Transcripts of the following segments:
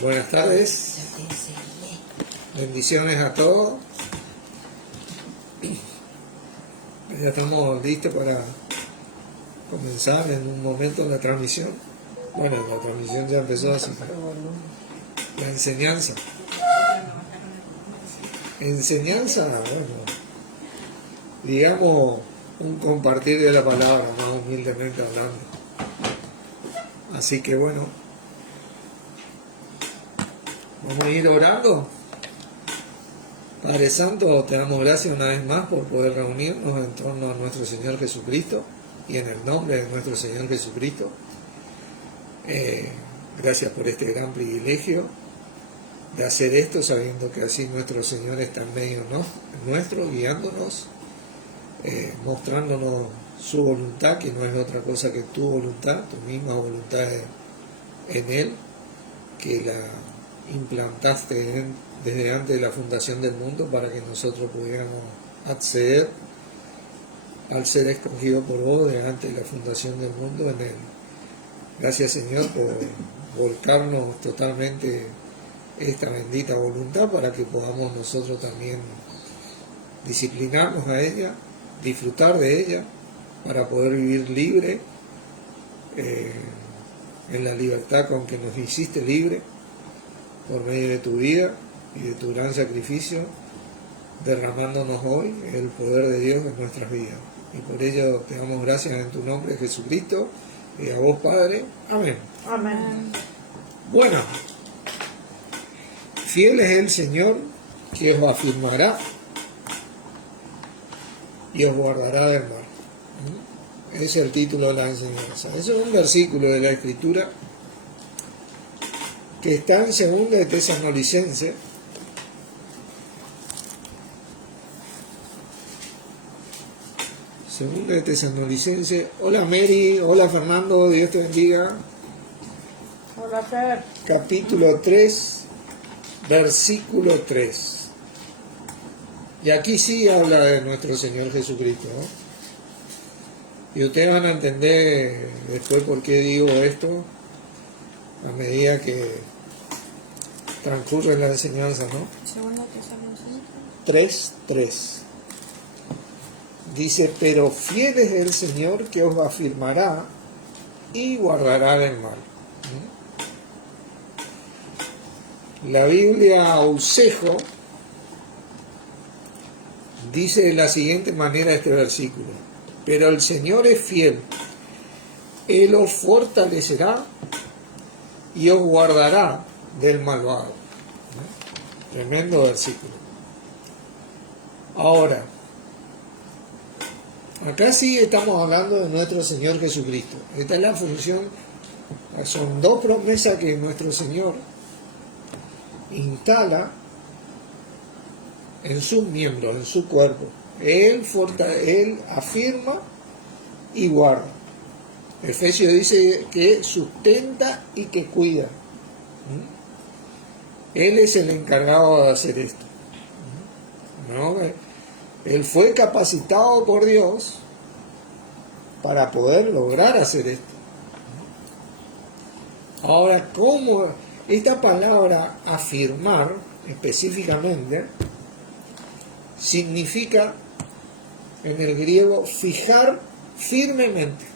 Buenas tardes, bendiciones a todos. Ya estamos listos para comenzar en un momento la transmisión. Bueno, la transmisión ya empezó así. La enseñanza. Enseñanza, bueno, digamos un compartir de la palabra, más humildemente hablando. Así que bueno, vamos a ir orando. Padre Santo, te damos gracias una vez más por poder reunirnos en torno a nuestro Señor Jesucristo y en el nombre de nuestro Señor Jesucristo. Gracias por este gran privilegio de hacer esto, sabiendo que así nuestro Señor está en medio nuestro, guiándonos, mostrándonos su voluntad, que no es otra cosa que tu voluntad, tu misma voluntad en Él, que la implantaste desde antes de la fundación del mundo para que nosotros pudiéramos acceder al ser escogido por vos desde antes de la fundación del mundo en Él. Gracias, Señor, por volcarnos totalmente esta bendita voluntad para que podamos nosotros también disciplinarnos a ella, disfrutar de ella, para poder vivir libre, en la libertad con que nos hiciste libre, por medio de tu vida y de tu gran sacrificio, derramándonos hoy el poder de Dios en nuestras vidas. Y por ello te damos gracias en tu nombre, Jesucristo, y a vos, Padre. Amén. Amén. Bueno, fiel es el Señor que os afirmará y os guardará del mal. Ese es el título de la enseñanza. Ese es un versículo de la Escritura que está en 2 de Tesalonicenses, Segunda de Tesalonicenses. Hola Mary, hola Fernando, Dios te bendiga. Hola, Fer. Capítulo 3, versículo 3. Y aquí sí habla de nuestro Señor Jesucristo, ¿no? Y ustedes van a entender después por qué digo esto a medida que transcurre la enseñanza, ¿no? Segunda Tesalonicenses. 3:3. Dice, pero fiel es el Señor que os afirmará y guardará del mal. La Biblia Ausejo dice de la siguiente manera este versículo: pero el Señor es fiel, Él os fortalecerá y os guardará del malvado. Tremendo versículo. Ahora, acá sí estamos hablando de nuestro Señor Jesucristo. Esta es la función, son dos promesas que nuestro Señor instala en sus miembros, en su cuerpo. Él afirma y guarda. Efesios dice que sustenta y que cuida. Él es el encargado de hacer esto. ¿No? Él fue capacitado por Dios para poder lograr hacer esto. Ahora, ¿cómo esta palabra afirmar específicamente significa en el griego fijar firmemente?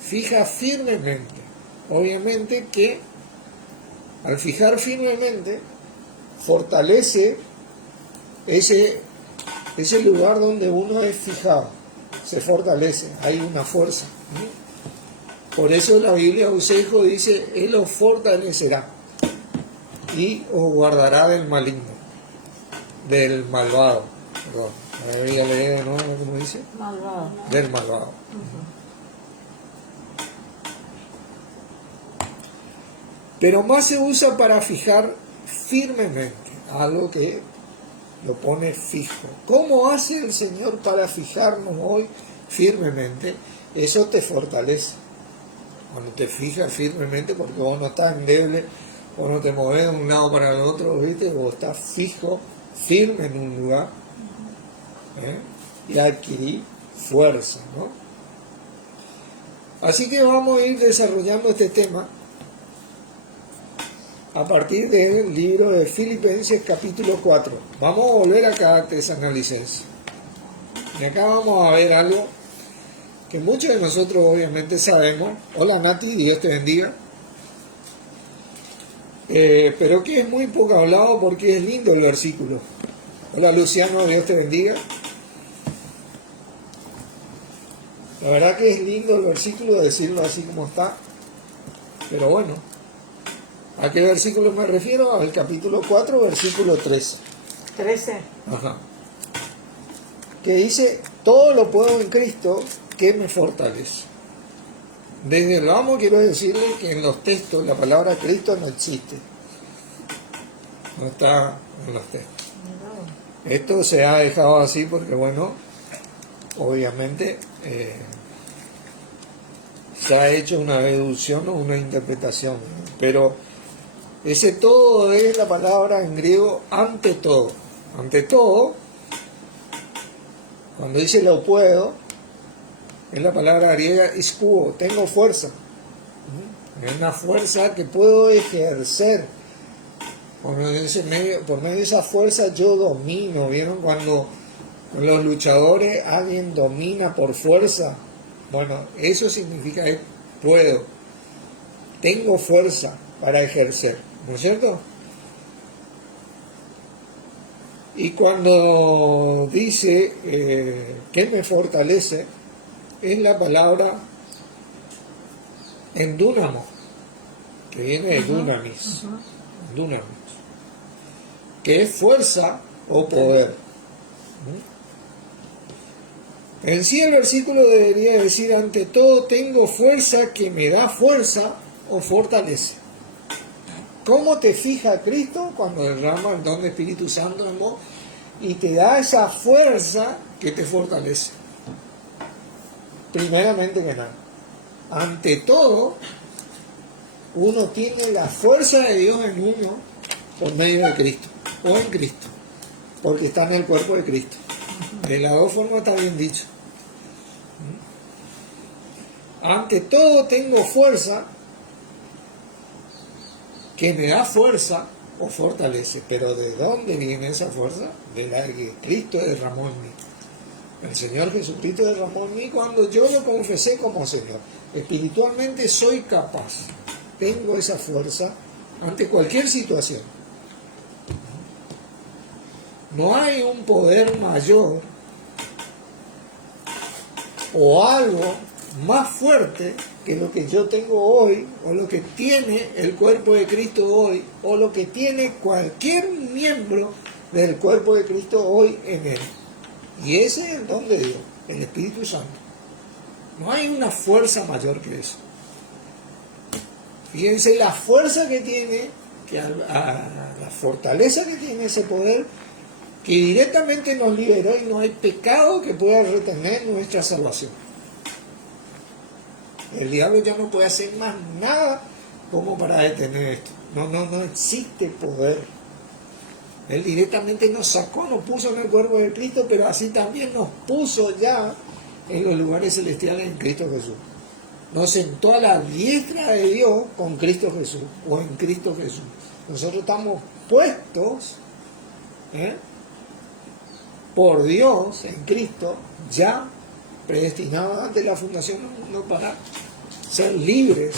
Fija firmemente. Obviamente que al fijar firmemente fortalece ese lugar donde uno es fijado, se fortalece, hay una fuerza. Por eso la Biblia Ausejo dice, Él os fortalecerá y os guardará del maligno, del malvado. Perdón, la Biblia lee de nuevo, ¿cómo dice? Malvado. Del malvado. Pero más se usa para fijar firmemente, algo que lo pone fijo. ¿Cómo hace el Señor para fijarnos hoy firmemente? Eso te fortalece. Cuando te fijas firmemente, porque vos no estás endeble, vos no te moves de un lado para el otro, ¿viste? Vos estás fijo, firme en un lugar, y adquirí fuerza, ¿no? Así que vamos a ir desarrollando este tema a partir del libro de Filipenses capítulo 4. Vamos a volver acá a Tesalonicenses. Y acá vamos a ver algo que muchos de nosotros obviamente sabemos. Hola Nati, Dios te bendiga. Pero que es muy poco hablado porque es lindo el versículo. Hola Luciano, Dios te bendiga. La verdad que es lindo el versículo, decirlo así como está. Pero bueno, ¿a qué versículo me refiero? Al capítulo 4, versículo 13. 13. Ajá. Que dice, todo lo puedo en Cristo que me fortalece. Desde el vamos quiero decirle que en los textos la palabra Cristo no existe. No está en los textos. Esto se ha dejado así porque, bueno, obviamente se ha hecho una deducción o una interpretación. Pero ese todo es la palabra en griego ante todo. Ante todo, cuando dice lo puedo, es la palabra griega iskuo, tengo fuerza. Es una fuerza que puedo ejercer. Por medio de esa fuerza yo domino. ¿Vieron cuando los luchadores alguien domina por fuerza? Bueno, eso significa que puedo. Tengo fuerza para ejercer. ¿No es cierto? Y cuando dice que me fortalece, es la palabra endúnamo, que viene de dunamis, dunamis, que es fuerza o poder. En sí el versículo debería decir, ante todo tengo fuerza que me da fuerza o fortalece. ¿Cómo te fija Cristo cuando derrama el don de Espíritu Santo en vos y te da esa fuerza que te fortalece? Primeramente que nada, ante todo, uno tiene la fuerza de Dios en uno por medio de Cristo, o en Cristo, porque está en el cuerpo de Cristo. De las dos formas está bien dicho. Ante todo tengo fuerza que me da fuerza o fortalece. Pero ¿de dónde viene esa fuerza? De la que Cristo derramó en mí. El Señor Jesucristo derramó en mí cuando yo lo confesé como Señor. Espiritualmente soy capaz. Tengo esa fuerza ante cualquier situación. No hay un poder mayor o algo más fuerte que lo que yo tengo hoy, o lo que tiene el cuerpo de Cristo hoy, o lo que tiene cualquier miembro del cuerpo de Cristo hoy en él. Y ese es el don de Dios, el Espíritu Santo. No hay una fuerza mayor que eso. Fíjense la fuerza que tiene, la fortaleza que tiene ese poder, que directamente nos liberó y no hay pecado que pueda retener nuestra salvación. El diablo ya no puede hacer más nada como para detener esto. No existe poder. Él directamente nos sacó, nos puso en el cuerpo de Cristo, pero así también nos puso ya en los lugares celestiales en Cristo Jesús. Nos sentó a la diestra de Dios con Cristo Jesús, o en Cristo Jesús. Nosotros estamos puestos por Dios en Cristo, ya predestinados ante la fundación del mundo para ser libres.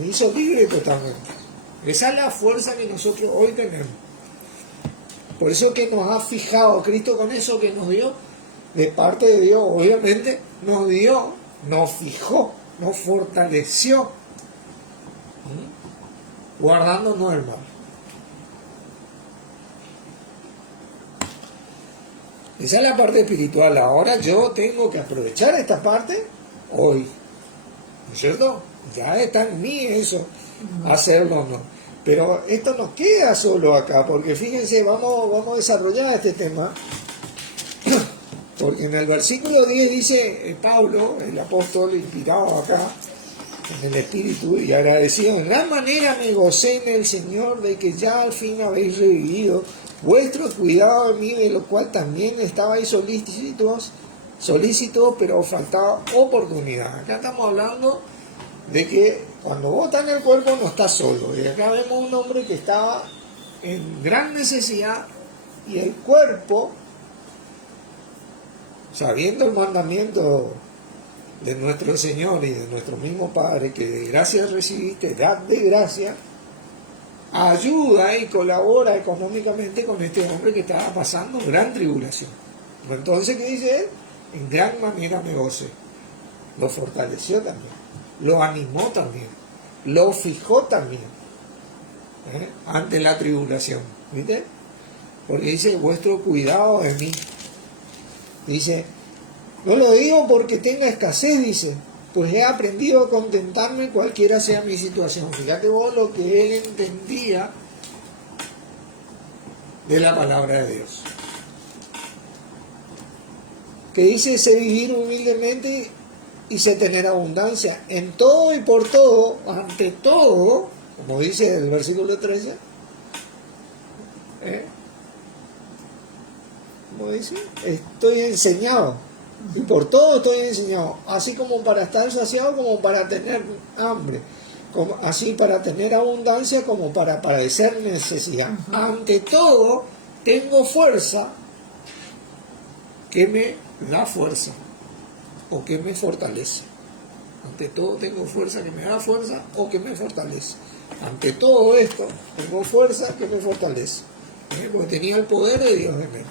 Nos hizo libres totalmente. Esa es la fuerza que nosotros hoy tenemos. Por eso que nos ha fijado Cristo con eso que nos dio de parte de Dios, obviamente nos dio, nos fijó, nos fortaleció, guardándonos el mal. Esa es la parte espiritual. Ahora yo tengo que aprovechar esta parte hoy, ¿no es cierto? Ya está en mí eso, hacerlo o no. Pero esto no queda solo acá, porque fíjense, vamos a desarrollar este tema, porque en el versículo 10 dice Pablo, el apóstol inspirado acá, en el Espíritu y agradecido, en gran manera me gocé en el Señor de que ya al fin habéis revivido vuestro cuidado de mí, de lo cual también estabais solícitos solicitó, pero faltaba oportunidad. Acá estamos hablando de que cuando vos estás en el cuerpo no estás solo. Y acá vemos un hombre que estaba en gran necesidad y el cuerpo, sabiendo el mandamiento de nuestro Señor y de nuestro mismo Padre, que de gracia recibiste, dad de gracia, ayuda y colabora económicamente con este hombre que estaba pasando gran tribulación. Entonces, ¿qué dice él? En gran manera me gocé. Lo fortaleció también, lo animó también, lo fijó también ante la tribulación. ¿Viste? Porque dice, vuestro cuidado de mí. Dice, no lo digo porque tenga escasez, dice, pues he aprendido a contentarme cualquiera sea mi situación. Fíjate vos lo que él entendía de la palabra de Dios. Que dice, sé vivir humildemente y sé tener abundancia en todo y por todo, ante todo, como dice el versículo 13, como dice, estoy enseñado, y por todo estoy enseñado, así como para estar saciado, como para tener hambre, como, así para tener abundancia, como para padecer necesidad. Ante todo, tengo fuerza que me da fuerza, o que me fortalece. Ante todo tengo fuerza que me da fuerza, o que me fortalece. Ante todo esto, tengo fuerza que me fortalece. Porque tenía el poder de Dios en él.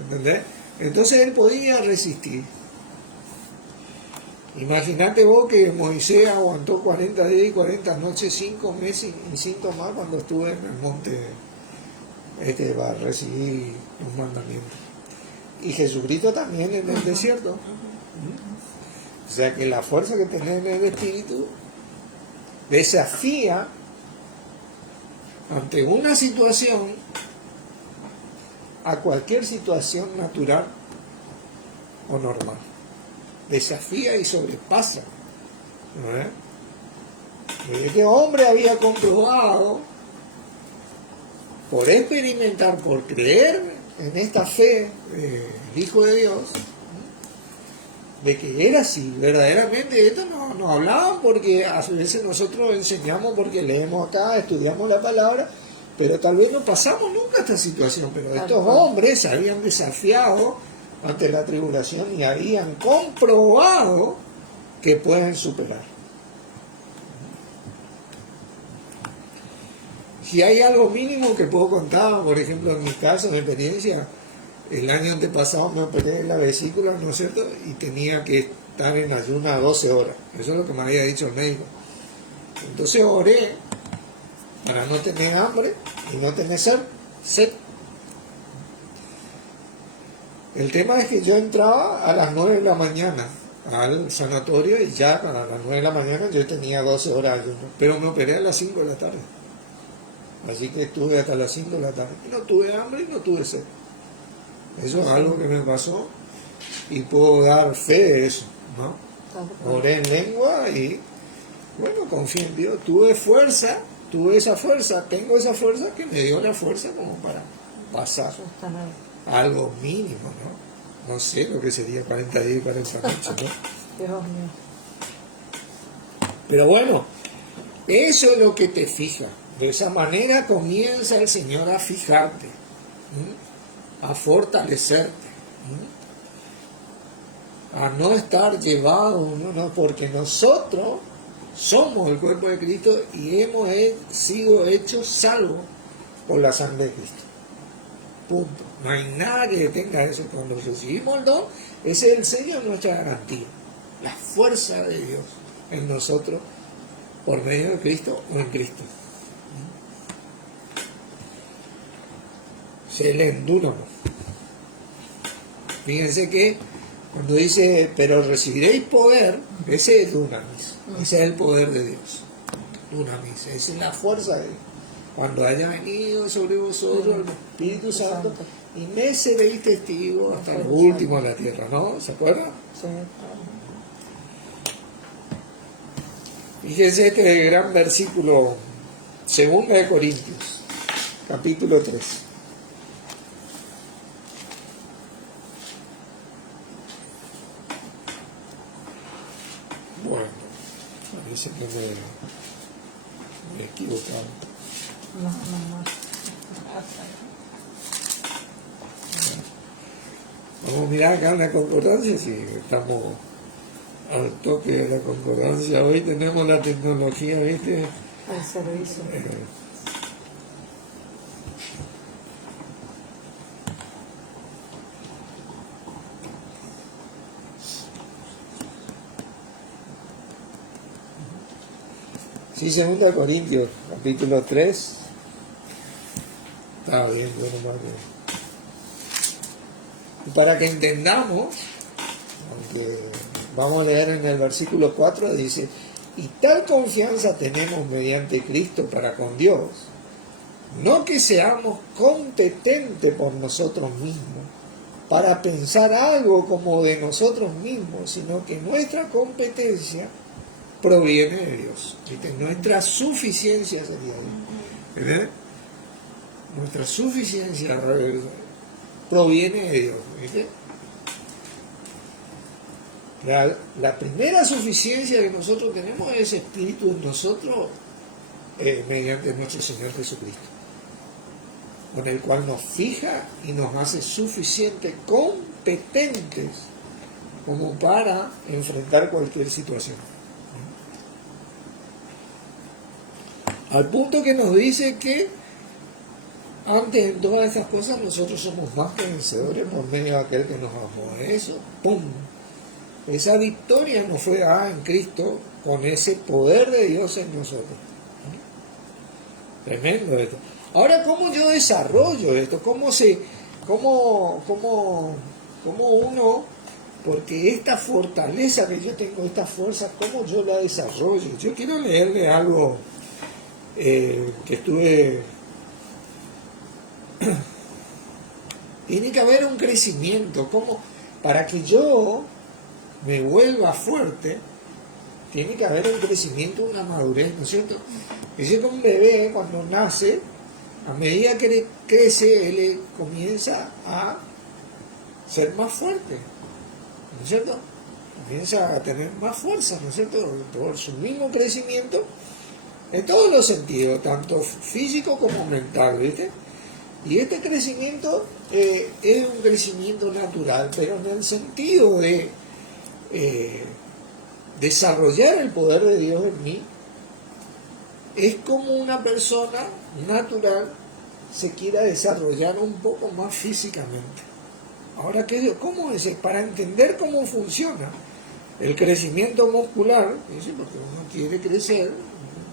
¿Entendés? Entonces él podía resistir. Imagínate vos que Moisés aguantó 40 días y 40 noches, 5 meses y 5 más cuando estuve en el monte para recibir los mandamientos. Y Jesucristo también en el desierto. O sea que la fuerza que tenés en el Espíritu desafía ante una situación a cualquier situación natural o normal. Desafía y sobrepasa. Este hombre había comprobado, por experimentar, por creer en esta fe del Hijo de Dios, de que era así, verdaderamente. Esto nos hablaban porque a veces nosotros enseñamos porque leemos acá, estudiamos la palabra, pero tal vez no pasamos nunca esta situación. Pero estos hombres se habían desafiado ante la tribulación y habían comprobado que pueden superar. Si hay algo mínimo que puedo contar, por ejemplo, en mi caso, mi experiencia, el año antepasado me operé en la vesícula, ¿no es cierto? Y tenía que estar en ayuna 12 horas. Eso es lo que me había dicho el médico. Entonces oré para no tener hambre y no tener sed. El tema es que yo entraba a las 9 de la mañana al sanatorio y ya a las 9 de la mañana yo tenía 12 horas de ayuno. Pero me operé a las 5 de la tarde. Así que estuve hasta las 5 de la tarde. Y no tuve hambre y no tuve sed. Eso es algo que me pasó y puedo dar fe de eso, ¿no? Oré en lengua y, bueno, confío en Dios. Tuve esa fuerza, tengo esa fuerza que me dio la fuerza como para pasar algo mínimo, ¿no? No sé lo que sería 40 días y 40 noches, ¿no? Dios mío. Pero bueno, eso es lo que te fija. De esa manera comienza el Señor a fijarte, a fortalecerte, a no estar llevado, porque nosotros somos el cuerpo de Cristo y hemos sido hechos salvos por la sangre de Cristo. Punto. No hay nada que detenga eso. Cuando recibimos el don, ese es el sello de nuestra garantía. La fuerza de Dios en nosotros por medio de Cristo o en Cristo. Se le enduramos. Fíjense que cuando dice, pero recibiréis poder, ese es dunamis, ese es el poder de Dios. Dunamis, esa es la fuerza de Dios. Cuando haya venido sobre vosotros el Espíritu Santo y me seréis testigos hasta lo último de la tierra, ¿no? ¿Se acuerdan? Sí. Fíjense este gran versículo, 2 Corintios, capítulo 3. Dice que me he equivocado. No. Vamos a mirar acá en la concordancia, si estamos al toque de la concordancia. Hoy tenemos la tecnología, ¿viste? Al servicio. Sí, 2 Corintios, capítulo 3. Está bien, bueno, más bien. Y para que entendamos, aunque vamos a leer en el versículo 4, dice, y tal confianza tenemos mediante Cristo para con Dios, no que seamos competentes por nosotros mismos, para pensar algo como de nosotros mismos, sino que nuestra competencia proviene de Dios. ¿Viste? Nuestra suficiencia sería Dios. Nuestra suficiencia proviene de Dios. ¿Viste? La primera suficiencia que nosotros tenemos es Espíritu en nosotros mediante nuestro Señor Jesucristo, con el cual nos fija y nos hace suficientes, competentes como para enfrentar cualquier situación. Al punto que nos dice que antes en todas esas cosas nosotros somos más que vencedores por medio de aquel que nos amó. Eso, ¡pum! Esa victoria nos fue dada en Cristo con ese poder de Dios en nosotros. Tremendo esto. Ahora, ¿cómo yo desarrollo esto? ¿Cómo uno, porque esta fortaleza que yo tengo, esta fuerza, cómo yo la desarrollo? Yo quiero leerle algo que estuve... Tiene que haber un crecimiento, como para que yo me vuelva fuerte, tiene que haber un crecimiento, una madurez, ¿no es cierto? Es decir, como un bebé cuando nace, a medida que crece, él comienza a ser más fuerte, ¿no es cierto? Comienza a tener más fuerza, ¿no es cierto? Por su mismo crecimiento, en todos los sentidos, tanto físico como mental, ¿viste? Y este crecimiento es un crecimiento natural, pero en el sentido de desarrollar el poder de Dios en mí, es como una persona natural se quiera desarrollar un poco más físicamente. Ahora, ¿cómo es? Para entender cómo funciona el crecimiento muscular, ¿sí? Porque uno quiere crecer,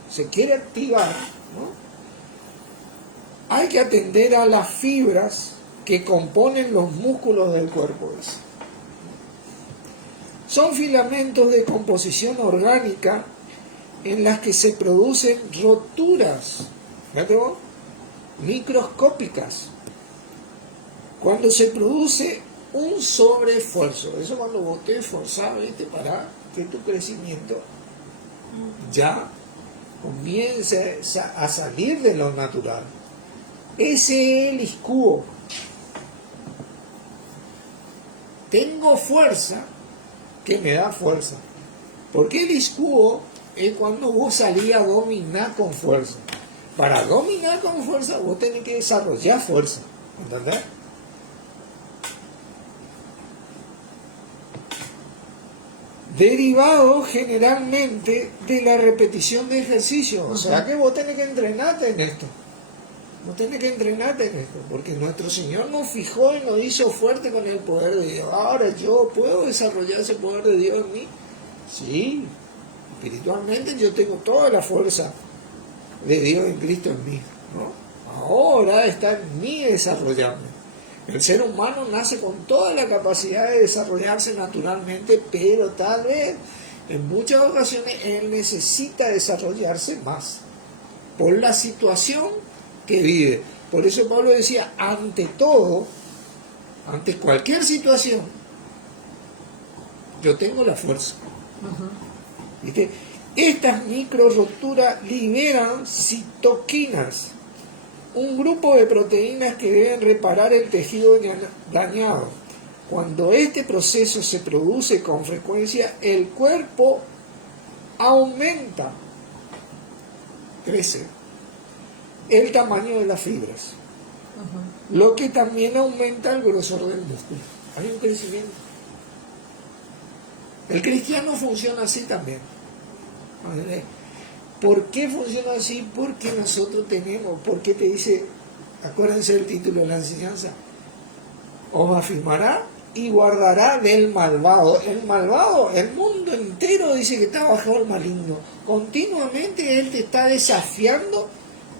se quiere activar, ¿no? Hay que atender a las fibras que componen los músculos del cuerpo. Son filamentos de composición orgánica en las que se producen roturas, fíjate vos, microscópicas, cuando se produce un sobreesfuerzo. Eso cuando vos te esforzás, ¿viste? Para que tu crecimiento ya comience a salir de lo natural. Ese es el iscuo. Tengo fuerza que me da fuerza. Porque el iscuo es cuando vos salís a dominar con fuerza. Para dominar con fuerza vos tenés que desarrollar fuerza. ¿Entendés? Derivado generalmente de la repetición de ejercicios. O sea que vos tenés que entrenarte en esto. No tenés que entrenarte en esto, porque nuestro Señor nos fijó y nos hizo fuerte con el poder de Dios. Ahora, ¿yo puedo desarrollar ese poder de Dios en mí? Sí, espiritualmente yo tengo toda la fuerza de Dios en Cristo en mí, ¿no? Ahora está en mí desarrollarme. El ser humano nace con toda la capacidad de desarrollarse naturalmente, pero tal vez en muchas ocasiones él necesita desarrollarse más por la situación que vive. Por eso Pablo decía, ante todo, ante cualquier situación, yo tengo la fuerza. ¿Viste? Estas micro rupturas liberan citoquinas, un grupo de proteínas que deben reparar el tejido dañado. Cuando este proceso se produce con frecuencia, el cuerpo aumenta, crece el tamaño de las fibras, lo que también aumenta el grosor del músculo. Hay un crecimiento. El cristiano funciona así también. ¿Por qué funciona así? Porque nosotros tenemos, porque te dice, acuérdense del título de la enseñanza, os afirmará y guardará del malvado. El malvado, el mundo entero dice que está bajo el maligno. Continuamente él te está desafiando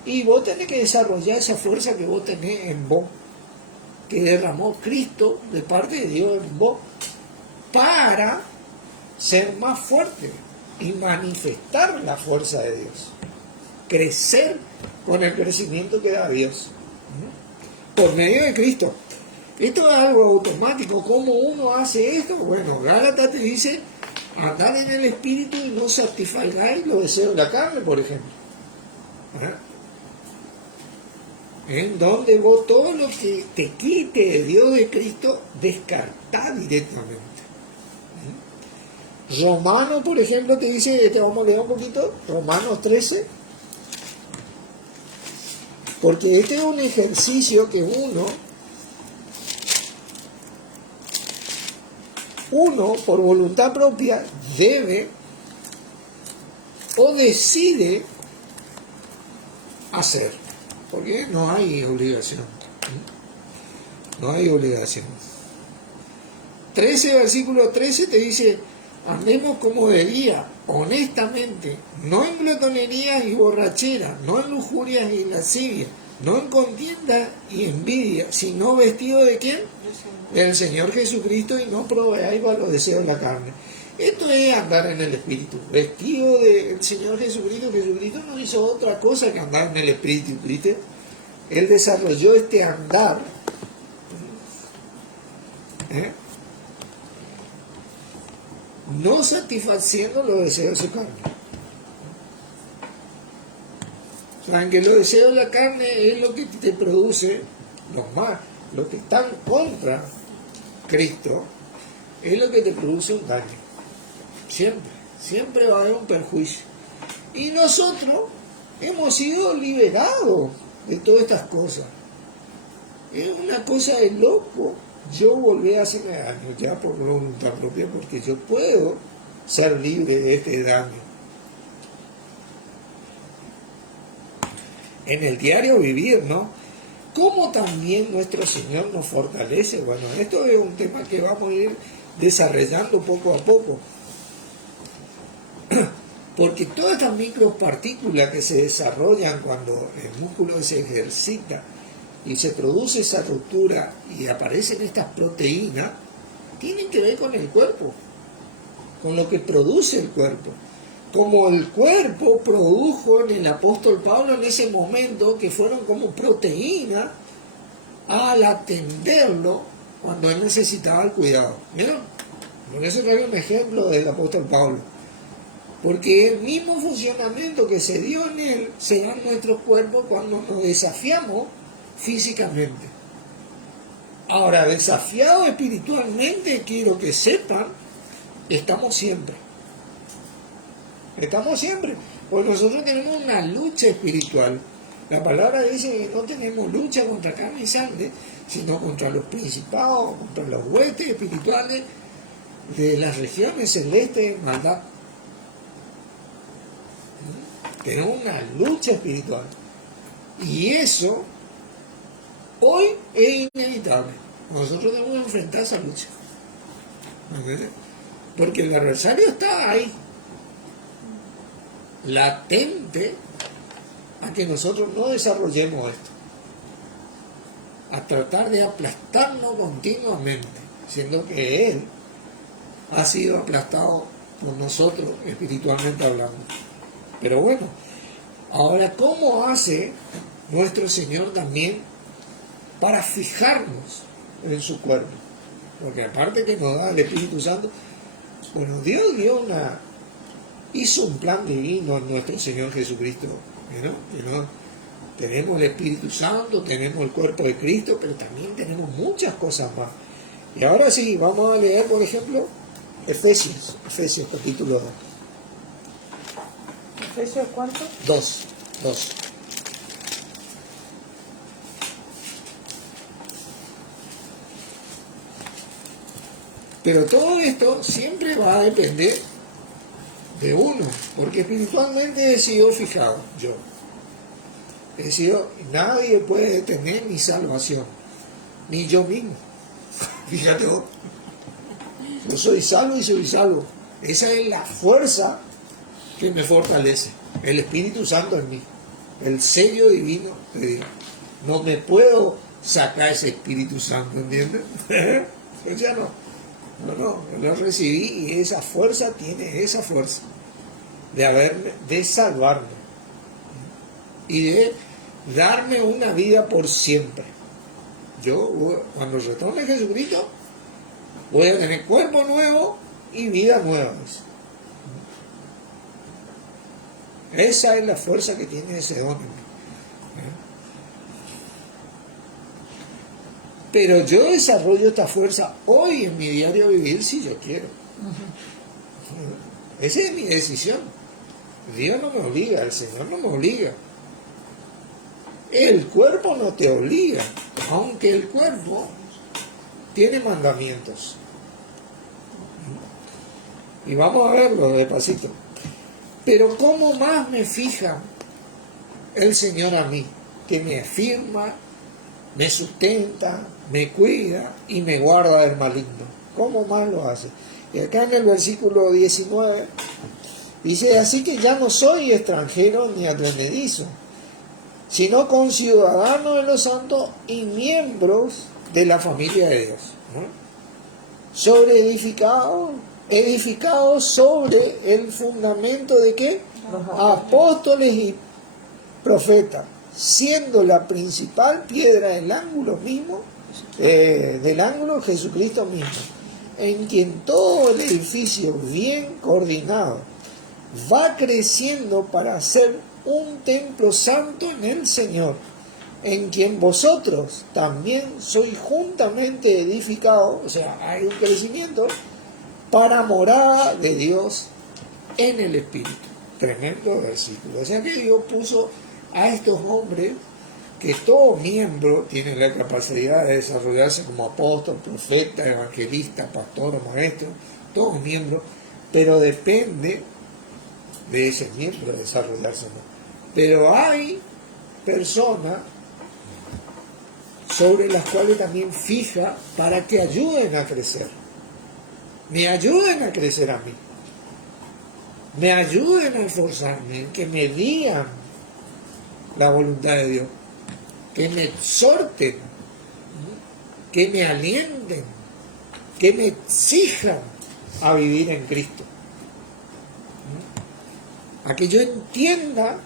y vos tenés que desarrollar esa fuerza que vos tenés en vos, que derramó Cristo de parte de Dios en vos, para ser más fuerte y manifestar la fuerza de Dios. Crecer con el crecimiento que da Dios. Por medio de Cristo. Esto es algo automático. ¿Cómo uno hace esto? Bueno, Gálatas te dice, andar en el Espíritu y no satisfagáis los deseos de la carne, por ejemplo. En donde vos todo lo que te quite de Dios de Cristo, descartá directamente. Romanos, por ejemplo, te dice, te vamos a leer un poquito, Romanos 13, porque este es un ejercicio que uno por voluntad propia debe o decide hacer, porque no hay obligación. No hay obligación. 13, versículo 13 te dice, andemos como debía, honestamente, no en glotonerías y borracheras, no en lujurias y lascivias, no en contienda y envidia, sino vestido de ¿quién? Del Señor Jesucristo, y no proveáis a los deseos de la carne. Esto es andar en el Espíritu, vestido del Señor Jesucristo. Jesucristo no hizo otra cosa que andar en el Espíritu, ¿viste? Él desarrolló este andar, no satisfaciendo los deseos de su carne. Saben que los deseos de la carne es lo que te produce, lo que están contra Cristo, es lo que te produce un daño. Siempre va a haber un perjuicio. Y nosotros hemos sido liberados de todas estas cosas. Es una cosa de loco. Yo volví a hacerme daño ya por voluntad propia, porque yo puedo ser libre de este daño. En el diario vivir, ¿no? ¿Cómo también nuestro Señor nos fortalece? Bueno, esto es un tema que vamos a ir desarrollando poco a poco. Porque todas estas micropartículas que se desarrollan cuando el músculo se ejercita y se produce esa ruptura y aparecen estas proteínas, tienen que ver con el cuerpo, con lo que produce el cuerpo. Como el cuerpo produjo en el apóstol Pablo en ese momento, que fueron como proteínas al atenderlo cuando él necesitaba el cuidado. ¿Vieron? Por eso traigo un ejemplo del apóstol Pablo. Porque el mismo funcionamiento que se dio en él se da en nuestros cuerpos cuando nos desafiamos físicamente. Ahora, desafiados espiritualmente, quiero que sepan, estamos siempre. Estamos siempre. Porque nosotros tenemos una lucha espiritual. La palabra dice que no tenemos lucha contra carne y sangre, sino contra los principados, contra los huestes espirituales de las regiones celestes de maldad. Tenemos una lucha espiritual. Y eso hoy es inevitable. Nosotros debemos enfrentar esa lucha. ¿Entiendes? Porque el adversario está ahí, latente, a que nosotros no desarrollemos esto, a tratar de aplastarnos continuamente, siendo que Él ha sido aplastado por nosotros espiritualmente hablando. Pero bueno, ahora, ¿cómo hace nuestro Señor también para fijarnos en su cuerpo? Porque aparte que nos da el Espíritu Santo, bueno, Dios hizo un plan divino en nuestro Señor Jesucristo, ¿no? Tenemos el Espíritu Santo, tenemos el cuerpo de Cristo, pero también tenemos muchas cosas más. Y ahora sí, vamos a leer, por ejemplo, Efesios capítulo 2. ¿Efesios cuánto? 2. Pero todo esto siempre va a depender de uno, porque espiritualmente he sido fijado yo. He sido, nadie puede detener mi salvación, ni yo mismo. Fíjate vos, yo soy salvo y soy salvo. Esa es la fuerza que me fortalece, el Espíritu Santo en mí, el sello divino de Dios. No me puedo sacar ese Espíritu Santo, ¿entiendes? Pues ya no, lo recibí y esa fuerza tiene esa fuerza de salvarme y de darme una vida por siempre. Yo, cuando retorne Jesucristo, voy a tener cuerpo nuevo y vida nueva. Esa es la fuerza que tiene ese don en mí. Pero yo desarrollo esta fuerza hoy en mi diario vivir si yo quiero. Esa es mi decisión. Dios no me obliga, el Señor no me obliga. El cuerpo no te obliga, aunque el cuerpo tiene mandamientos. Y vamos a verlo despacito. Pero ¿cómo más me fija el Señor a mí? Que me afirma, me sustenta, me cuida y me guarda del maligno. ¿Cómo más lo hace? Y acá en el versículo 19 dice, así que ya no soy extranjero ni advenedizo, sino conciudadano de los santos y miembros de la familia de Dios. Edificado sobre el fundamento de ¿qué? Apóstoles y profetas, siendo la principal piedra del ángulo mismo, Jesucristo mismo, en quien todo el edificio bien coordinado va creciendo para ser un templo santo en el Señor, en quien vosotros también sois juntamente edificados, o sea, hay un crecimiento para morada de Dios en el Espíritu. Tremendo versículo. O sea que Dios puso a estos hombres, que todo miembro tiene la capacidad de desarrollarse como apóstol, profeta, evangelista, pastor o maestro, todos miembros, pero depende de ese miembro desarrollarse. Pero hay personas sobre las cuales también fija para que ayuden a crecer. Me ayuden a crecer a mí. Me ayuden a esforzarme, que me digan la voluntad de Dios, que me exhorten, que me alienten, que me exijan a vivir en Cristo. A que yo entienda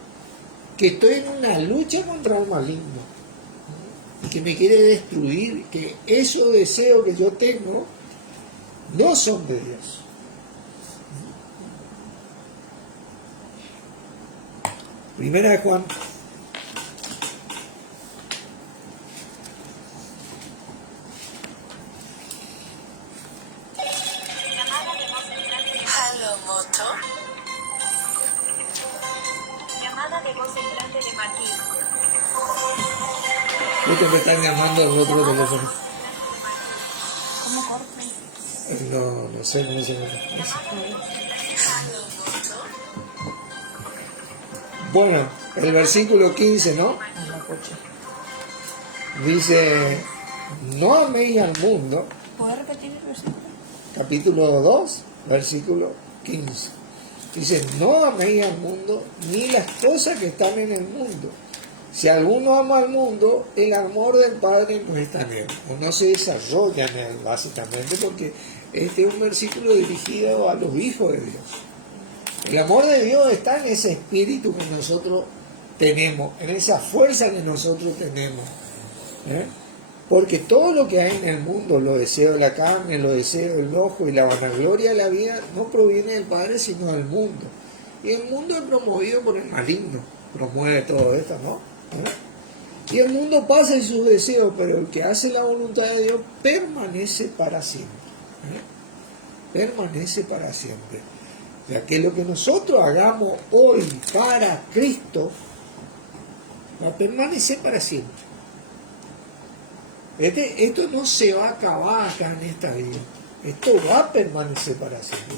que estoy en una lucha contra el maligno y que me quiere destruir, que esos deseos que yo tengo no son de Dios. Primera de Juan. Llamada de voz entrante de Martín. Justo me están llamando al otro teléfono. ¿Cómo corta? No sé, no sé. Bueno, el versículo 15, ¿no? En la coche. Dice, no améis al mundo, ¿Puedes repetir el versículo? capítulo 2, versículo 15. Dice, no améis al mundo ni las cosas que están en el mundo. Si alguno ama al mundo, el amor del Padre no está en él, o no se desarrolla en él, básicamente, porque este es un versículo dirigido a los hijos de Dios. El amor de Dios está en ese espíritu que nosotros tenemos, en esa fuerza que nosotros tenemos. Porque todo lo que hay en el mundo, los deseos de la carne, los deseos del ojo y la vanagloria de la vida, no proviene del Padre, sino del mundo. Y el mundo es promovido por el maligno, promueve todo esto, ¿no? Y el mundo pasa en sus deseos, pero el que hace la voluntad de Dios permanece para siempre. Permanece para siempre. O sea, que lo que nosotros hagamos hoy para Cristo va a permanecer para siempre. Esto no se va a acabar acá en esta vida. Esto va a permanecer para siempre.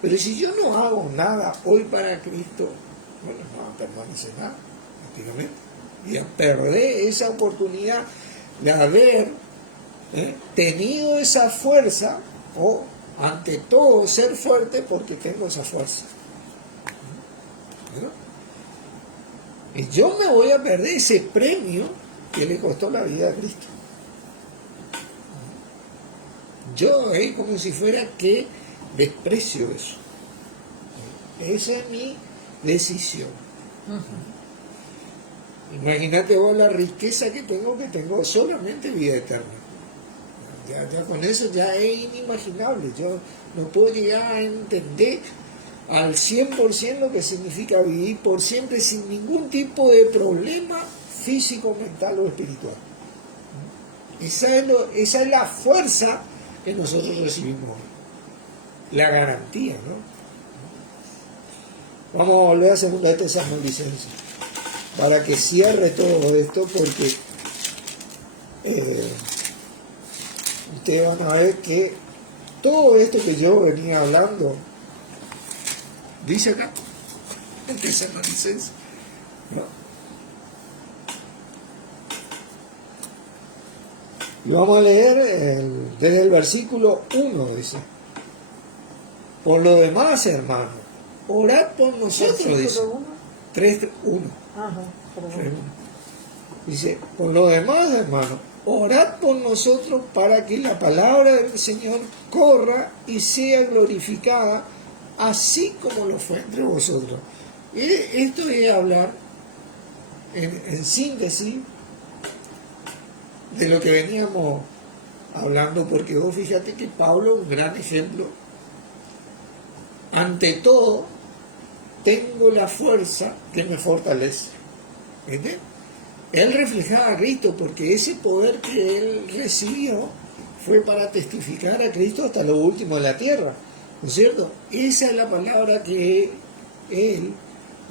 Pero si yo no hago nada hoy para Cristo, bueno, no va a permanecer nada, prácticamente. Y a perder esa oportunidad de haber tenido esa fuerza, o ante todo ser fuerte porque tengo esa fuerza. ¿No? Y yo me voy a perder ese premio que le costó la vida a Cristo. Yo es como si fuera que desprecio eso. Esa es mi decisión. Imagínate vos la riqueza que tengo solamente vida eterna. Ya con eso ya es inimaginable. Yo no puedo llegar a entender al 100% lo que significa vivir por siempre sin ningún tipo de problema físico, mental o espiritual. Esa es la fuerza que nosotros recibimos hoy. La garantía, ¿no? Vamos a volver a segunda de Tesalonicenses para que cierre todo esto, porque ustedes van a ver que todo esto que yo venía hablando dice acá en Tesalonicenses, ¿no? Y vamos a leer desde el versículo 1, dice: por lo demás, hermanos, orad por nosotros, dice. 3:1. Ajá, perdón. Dice: por lo demás, hermanos, orad por nosotros para que la palabra del Señor corra y sea glorificada, así como lo fue entre vosotros. Esto es hablar en síntesis de lo que veníamos hablando, porque vos fíjate que Pablo, un gran ejemplo, ante todo, tengo la fuerza que me fortalece. ¿Entiendes? Él reflejaba a Cristo porque ese poder que él recibió fue para testificar a Cristo hasta lo último de la tierra, ¿no es cierto? Esa es la palabra que él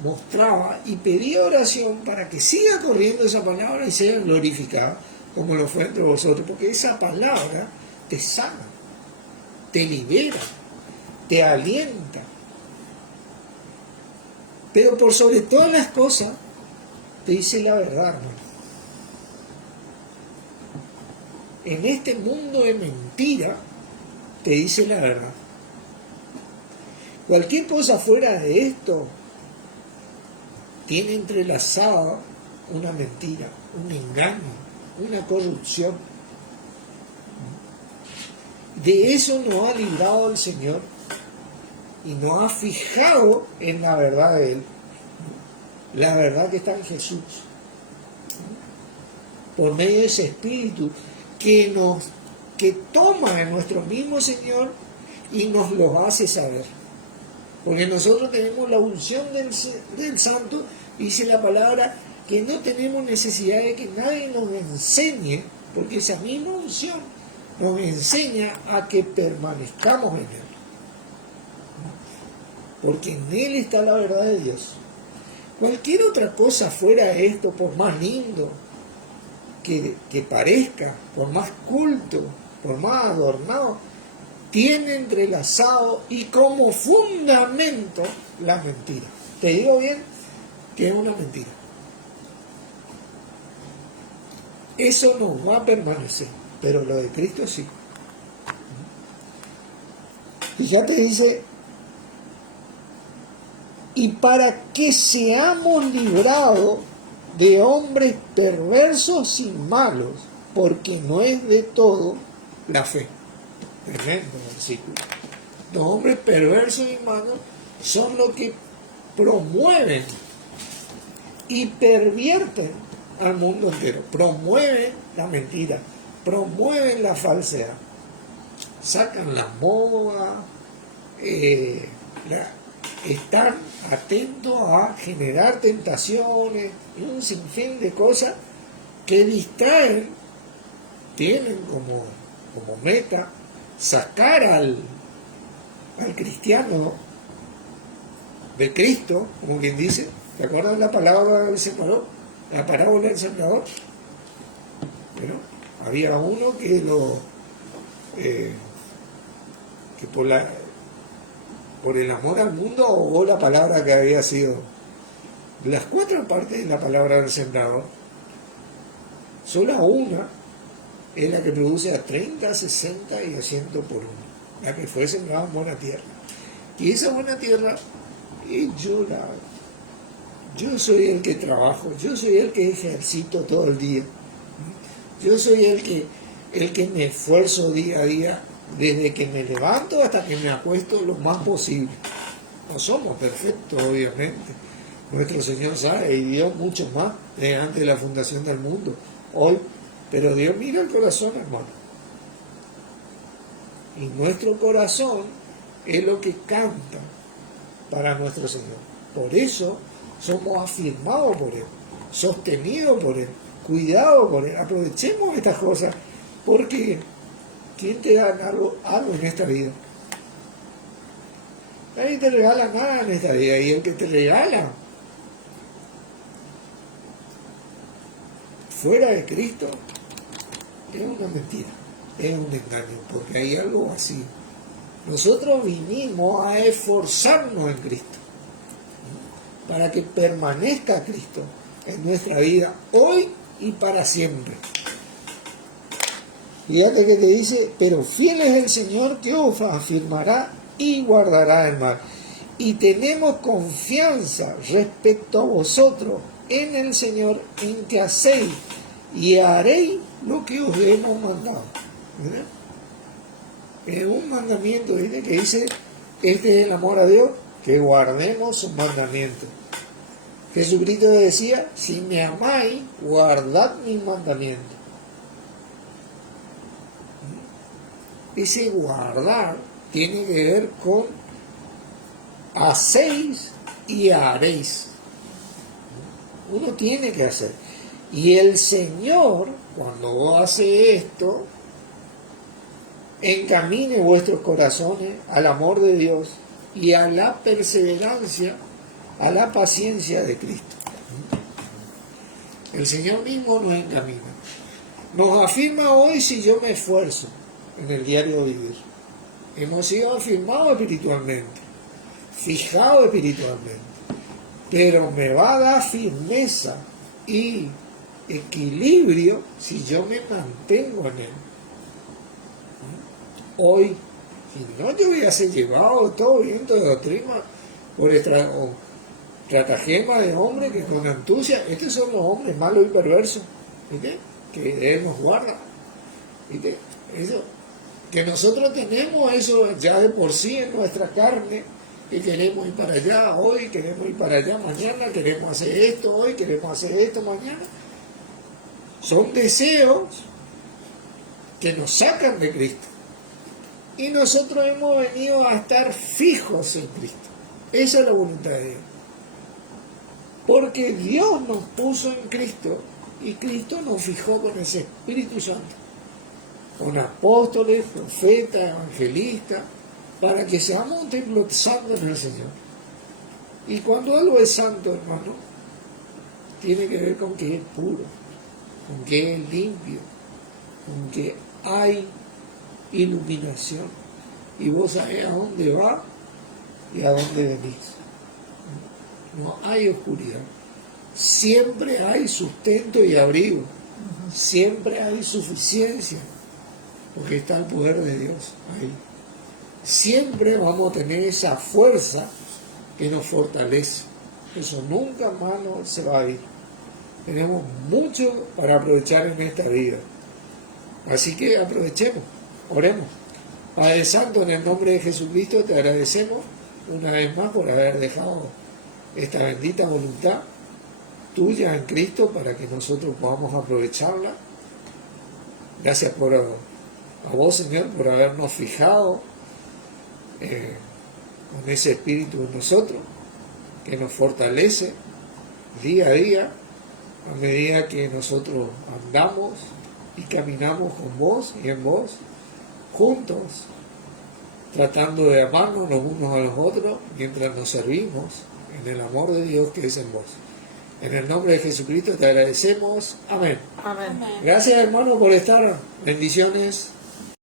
mostraba y pedía oración para que siga corriendo esa palabra y sea glorificada como lo fue entre vosotros, porque esa palabra te sana, te libera, te alienta, pero por sobre todas las cosas te dice la verdad, hermano. En este mundo de mentira te dice la verdad. Cualquier cosa fuera de esto tiene entrelazada una mentira, un engaño, una corrupción. De eso nos ha librado el Señor y nos ha fijado en la verdad de Él, la verdad que está en Jesús, por medio de ese Espíritu que toma en nuestro mismo Señor y nos lo hace saber. Porque nosotros tenemos la unción del Santo, dice la palabra, que no tenemos necesidad de que nadie nos enseñe, porque esa misma unción nos enseña a que permanezcamos en Él. Porque en Él está la verdad de Dios. Cualquier otra cosa fuera de esto, por más lindo que parezca, por más culto, por más adornado, tiene entrelazado y como fundamento la mentira. Te digo bien que es una mentira. Eso no va a permanecer, pero lo de Cristo sí. Y ya te dice: y para que seamos librados de hombres perversos y malos, porque no es de todo la fe. Tremendo versículo. Los hombres perversos y malos son los que promueven y pervierten al mundo entero. Promueven la mentira, promueven la falsedad, sacan la moda, están atentos a generar tentaciones y un sinfín de cosas que distraen, tienen como meta sacar al cristiano de Cristo, como quien dice. ¿Te acuerdas de la palabra del sembrador? La parábola del sembrador. Bueno, había uno que que por el amor al mundo ahogó la palabra que había sido. Las 4 partes de la palabra del sembrador, solo una es la que produce a 30, 60 y a 100 por uno, la que fue sembrada en buena tierra. Y esa buena tierra, yo soy el que trabajo, yo soy el que ejercito todo el día, yo soy el que me esfuerzo día a día, desde que me levanto hasta que me acuesto lo más posible. No somos perfectos, obviamente. Nuestro Señor sabe y dio mucho más antes de la fundación del mundo, hoy. Pero Dios mira el corazón, hermano. Y nuestro corazón es lo que canta para nuestro Señor. Por eso somos afirmados por Él, sostenidos por Él, cuidados por Él. Aprovechemos estas cosas, porque ¿quién te da algo en esta vida? Nadie te regala nada en esta vida, y el que te regala fuera de Cristo es una mentira, es un engaño, porque hay algo así. Nosotros vinimos a esforzarnos en Cristo, para que permanezca Cristo en nuestra vida hoy y para siempre. Fíjate que te dice, pero fiel es el Señor que os afirmará y guardará el mal. Y tenemos confianza respecto a vosotros en el Señor, en que hacéis y haréis lo que os hemos mandado. ¿Verdad? Es un mandamiento, ¿viste? Que dice, este es el amor a Dios, que guardemos sus mandamientos. Jesucristo decía, si me amáis, guardad mis mandamientos. Ese guardar tiene que ver con hacéis y haréis. Uno tiene que hacer. Y el Señor, cuando hace esto, encamine vuestros corazones al amor de Dios y a la perseverancia, a la paciencia de Cristo. El Señor mismo nos encamina. Nos afirma hoy si yo me esfuerzo en el diario vivir. Hemos sido afirmados espiritualmente, fijados espiritualmente, pero me va a dar firmeza y equilibrio si yo me mantengo en él. Hoy, si no, yo voy a ser llevado todo viento de doctrina por estratagema de hombres que con astucia, estos son los hombres malos y perversos, ¿viste? Que debemos guardar, ¿viste? Eso, que nosotros tenemos eso ya de por sí en nuestra carne, y queremos ir para allá hoy, queremos ir para allá mañana, queremos hacer esto hoy, queremos hacer esto mañana. Son deseos que nos sacan de Cristo. Y nosotros hemos venido a estar fijos en Cristo. Esa es la voluntad de Dios. Porque Dios nos puso en Cristo y Cristo nos fijó con ese Espíritu Santo, con apóstoles, profetas, evangelistas, para que seamos un templo santo en el Señor. Y cuando algo es santo, hermano, tiene que ver con que es puro, con que es limpio, con que hay iluminación. Y vos sabés a dónde va y a dónde venís. No hay oscuridad. Siempre hay sustento y abrigo. Siempre hay suficiencia, porque está el poder de Dios ahí. Siempre vamos a tener esa fuerza que nos fortalece. Eso nunca más se va a ir. Tenemos mucho para aprovechar en esta vida. Así que aprovechemos, oremos. Padre Santo, en el nombre de Jesucristo te agradecemos una vez más por haber dejado esta bendita voluntad tuya en Cristo para que nosotros podamos aprovecharla. Gracias a vos, Señor, por habernos fijado con ese espíritu en nosotros, que nos fortalece día a día, a medida que nosotros andamos y caminamos con vos y en vos, juntos, tratando de amarnos los unos a los otros mientras nos servimos en el amor de Dios que es en vos. En el nombre de Jesucristo te agradecemos. Amén. Amén. Gracias, hermano, por estar. Bendiciones.